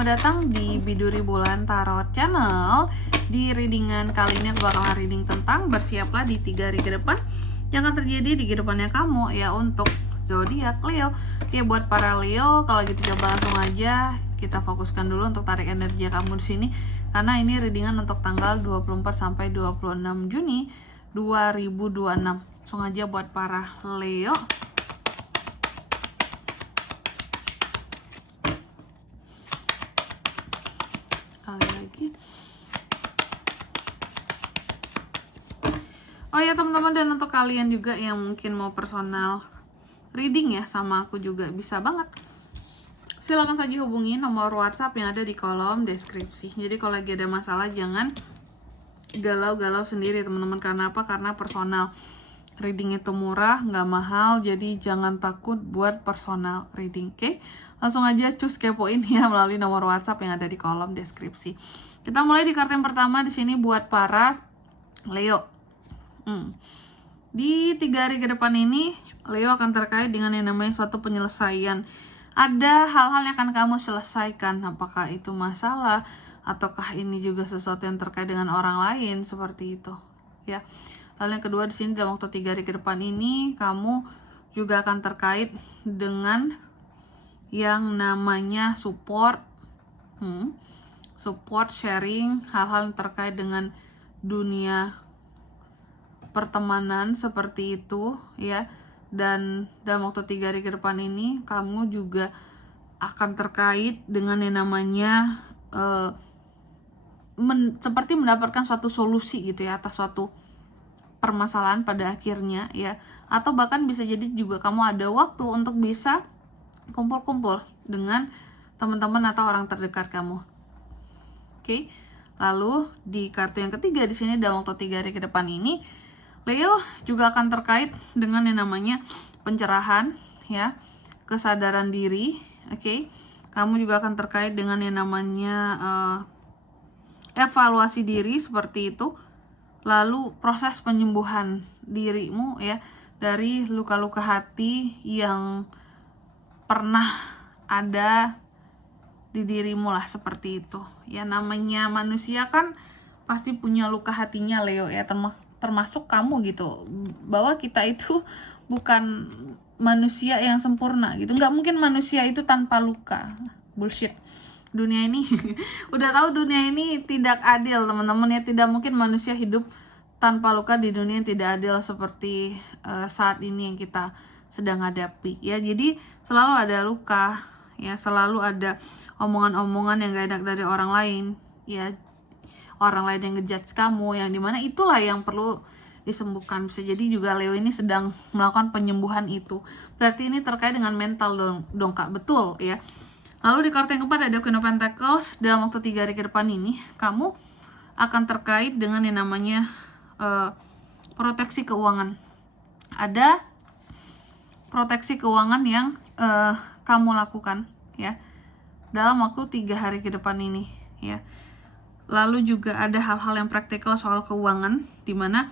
selamat datang di Biduri Bulan Tarot Channel. Di readingan kali ini aku bakal reading tentang bersiaplah di 3 hari ke depan yang akan terjadi di kehidupannya kamu ya untuk zodiak Leo. Oke, buat para Leo, kalau gitu coba langsung aja kita fokuskan dulu untuk tarik energi kamu di sini karena ini readingan untuk tanggal 24 sampai 26 Juni 2026. Langsung aja buat para Leo. Kali lagi. Oh ya teman-teman, dan untuk kalian juga yang mungkin mau personal reading ya sama aku juga bisa banget. Silakan saja hubungi nomor WhatsApp yang ada di kolom deskripsi. Jadi kalau lagi ada masalah jangan galau-galau sendiri teman-teman. Karena apa? Karena personal reading itu murah, nggak mahal. Jadi jangan takut buat personal reading, oke? Langsung aja cus kepoin ya melalui nomor WhatsApp yang ada di kolom deskripsi. Kita mulai di kartu yang pertama di sini buat para Leo. Di 3 hari ke depan ini Leo akan terkait dengan yang namanya suatu penyelesaian. Ada hal-hal yang akan kamu selesaikan, apakah itu masalah ataukah ini juga sesuatu yang terkait dengan orang lain seperti itu ya. Lalu yang kedua di sini dalam waktu 3 hari ke depan ini kamu juga akan terkait dengan yang namanya support, support, sharing, hal-hal yang terkait dengan dunia pertemanan seperti itu ya. Dan dalam waktu 3 hari ke depan ini kamu juga akan terkait dengan yang namanya seperti mendapatkan suatu solusi gitu ya atas suatu permasalahan pada akhirnya ya. Atau bahkan bisa jadi juga kamu ada waktu untuk bisa kumpul-kumpul dengan teman-teman atau orang terdekat kamu. Oke. Lalu di kartu yang ketiga di sini dalam waktu 3 hari ke depan ini Leo juga akan terkait dengan yang namanya pencerahan ya, kesadaran diri, oke. Kamu juga akan terkait dengan yang namanya evaluasi diri seperti itu. Lalu proses penyembuhan dirimu ya dari luka-luka hati yang pernah ada di dirimu lah seperti itu. Ya namanya manusia kan pasti punya luka hatinya Leo ya, termasuk kamu gitu, bahwa kita itu bukan manusia yang sempurna gitu. Nggak mungkin manusia itu tanpa luka, bullshit. Dunia ini udah tahu dunia ini tidak adil teman-teman ya. Tidak mungkin manusia hidup tanpa luka di dunia yang tidak adil seperti saat ini yang kita sedang hadapi ya. Jadi selalu ada luka ya, selalu ada omongan-omongan yang gak enak dari orang lain ya, orang lain yang ngejudge kamu, yang dimana itulah yang perlu disembuhkan. Bisa jadi juga Leo ini sedang melakukan penyembuhan itu. Berarti ini terkait dengan mental dong Kak, betul ya. Lalu di kartu yang keempat ada Queen of Pentacles. Dalam waktu 3 hari ke depan ini kamu akan terkait dengan yang namanya proteksi keuangan. Ada proteksi keuangan yang kamu lakukan ya dalam waktu 3 hari ke depan ini ya. Lalu juga ada hal-hal yang praktikal soal keuangan, di mana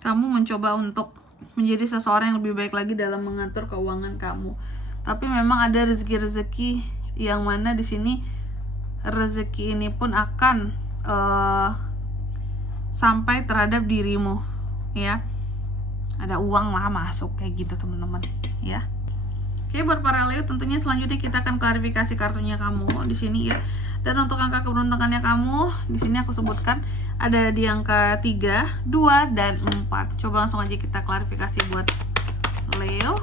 kamu mencoba untuk menjadi seseorang yang lebih baik lagi dalam mengatur keuangan kamu. Tapi memang ada rezeki-rezeki yang mana di sini rezeki ini pun akan sampai terhadap dirimu, ya. Ada uang lah masuk kayak gitu teman-teman, ya. Oke, buat para Leo tentunya selanjutnya kita akan klarifikasi kartunya kamu di sini ya. Dan untuk angka keberuntungannya kamu, di sini aku sebutkan ada di angka 3, 2, dan 4. Coba langsung aja kita klarifikasi buat Leo.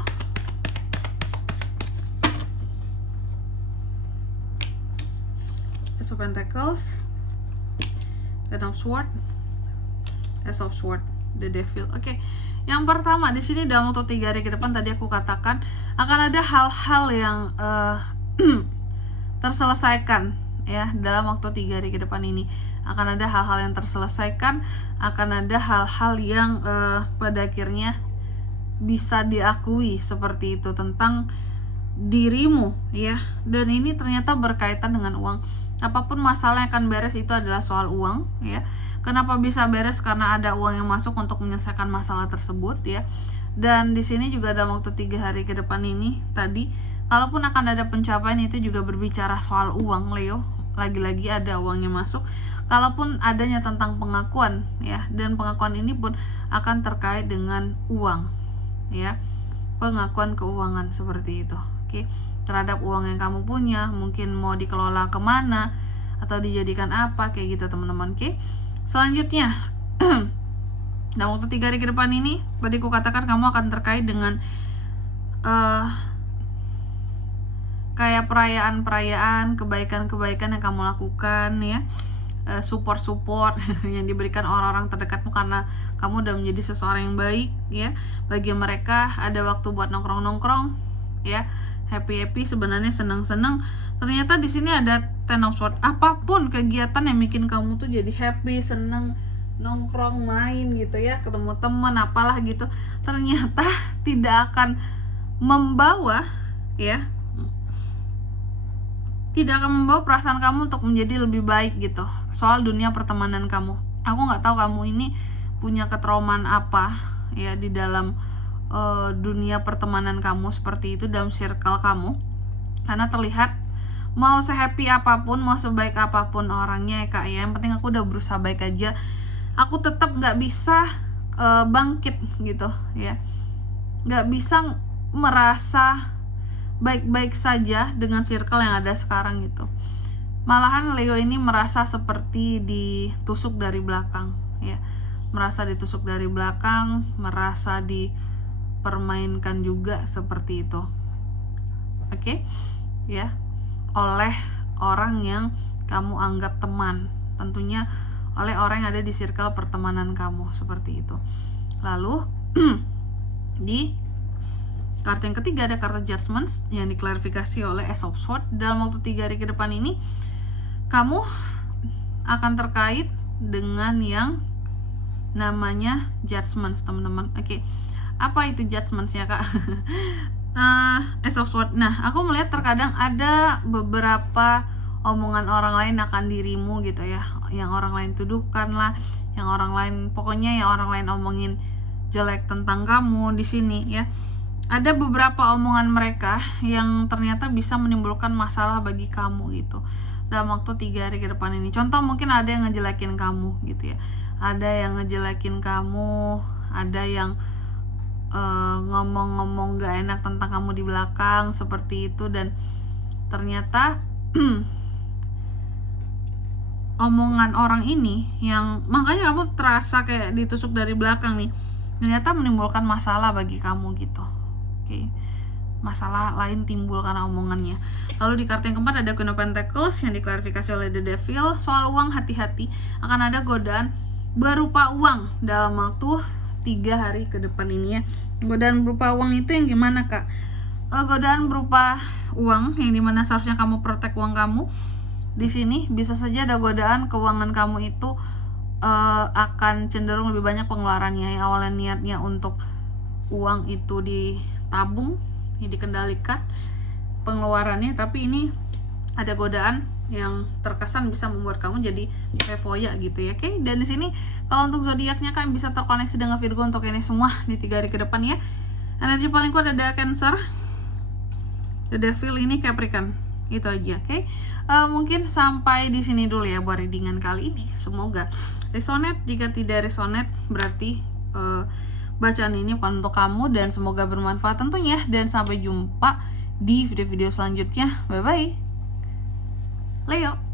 Ace of Pentacles, Ten of Swords, Ace of Swords, The Devil. Oke. Yang pertama di sini dalam waktu 3 hari ke depan tadi aku katakan akan ada hal-hal yang terselesaikan ya dalam waktu 3 hari ke depan ini. Akan ada hal-hal yang terselesaikan, akan ada hal-hal yang pada akhirnya bisa diakui seperti itu tentang dirimu ya. Dan ini ternyata berkaitan dengan uang. Apapun masalah yang akan beres itu adalah soal uang ya. Kenapa bisa beres? Karena ada uang yang masuk untuk menyelesaikan masalah tersebut ya. Dan di sini juga dalam waktu 3 hari ke depan ini tadi Kalaupun akan ada pencapaian, itu juga berbicara soal uang, Leo. Lagi-lagi ada uangnya masuk. Kalaupun adanya tentang pengakuan, ya, dan pengakuan ini pun akan terkait dengan uang, ya, pengakuan keuangan seperti itu. Oke, terhadap uang yang kamu punya, mungkin mau dikelola kemana atau dijadikan apa, kayak gitu teman-teman. Oke, selanjutnya nah, waktu 3 hari ke depan ini tadi aku katakan kamu akan terkait dengan kayak perayaan-perayaan, kebaikan-kebaikan yang kamu lakukan, ya, support yang diberikan orang-orang terdekatmu karena kamu udah menjadi seseorang yang baik, ya. Bagi mereka ada waktu buat nongkrong-nongkrong, ya, happy-happy, sebenarnya senang-senang. Ternyata di sini ada Ten of Swords. Apapun kegiatan yang bikin kamu tuh jadi happy, senang, nongkrong, main gitu, ya, ketemu teman, apalah gitu, ternyata tidak akan membawa, ya, tidak akan membawa perasaan kamu untuk menjadi lebih baik gitu. Soal dunia pertemanan kamu, aku nggak tahu kamu ini punya ketraumaan apa, ya, di dalam dunia pertemanan kamu seperti itu, dalam circle kamu, karena terlihat mau sehappy apapun, mau sebaik apapun orangnya, ya Kak, ya, yang penting aku udah berusaha baik aja, aku tetap nggak bisa bangkit gitu, ya, nggak bisa merasa baik-baik saja dengan circle yang ada sekarang gitu. Malahan Leo ini merasa seperti ditusuk dari belakang, ya, merasa ditusuk dari belakang, merasa dipermainkan juga seperti itu, oke, ya, oleh orang yang kamu anggap teman, tentunya oleh orang yang ada di circle pertemanan kamu seperti itu. Lalu di kartu yang ketiga ada kartu Judgments yang diklarifikasi oleh Ace of Swords. Dalam waktu 3 hari ke depan ini kamu akan terkait dengan yang namanya Judgments, teman-teman. Oke, apa itu Judgments ya, Kak? Ace of Swords. Nah, aku melihat terkadang ada beberapa omongan orang lain akan dirimu gitu, ya, yang orang lain tuduhkan lah, yang orang lain, pokoknya yang orang lain omongin jelek tentang kamu di sini, ya. Ada beberapa omongan mereka yang ternyata bisa menimbulkan masalah bagi kamu gitu dalam waktu 3 hari ke depan ini. Contoh, mungkin ada yang ngejelekin kamu gitu, ya, ada yang ngejelekin kamu, ada yang ngomong-ngomong gak enak tentang kamu di belakang seperti itu, dan ternyata omongan orang ini yang makanya kamu terasa kayak ditusuk dari belakang nih, ternyata menimbulkan masalah bagi kamu gitu. Oke, masalah lain timbul karena omongannya. Lalu di kartu yang keempat ada Queen of Pentacles yang diklarifikasi oleh The Devil. Soal uang, hati-hati, akan ada godaan berupa uang dalam waktu 3 hari ke depan ini, ya. Godaan berupa uang itu yang gimana, Kak? Godaan berupa uang yang dimana seharusnya kamu protect uang kamu. Di sini bisa saja ada godaan keuangan kamu itu akan cenderung lebih banyak pengeluarannya, ya. Awalnya niatnya untuk uang itu ditabung, ya, dikendalikan pengeluarannya, tapi ini ada godaan yang terkesan bisa membuat kamu jadi foya gitu, ya. Oke, dan di sini kalau untuk zodiaknya kan bisa terkoneksi dengan Virgo untuk ini semua di 3 hari ke depan, ya. Energi paling kuat ada Cancer, The Devil, ini Capricorn. Itu aja, oke. Mungkin sampai di sini dulu ya buat readingan kali ini. Semoga resonate. Jika tidak resonate, berarti bacaan ini bukan untuk kamu, dan semoga bermanfaat tentunya. Dan sampai jumpa di video-video selanjutnya. Bye bye, Leo.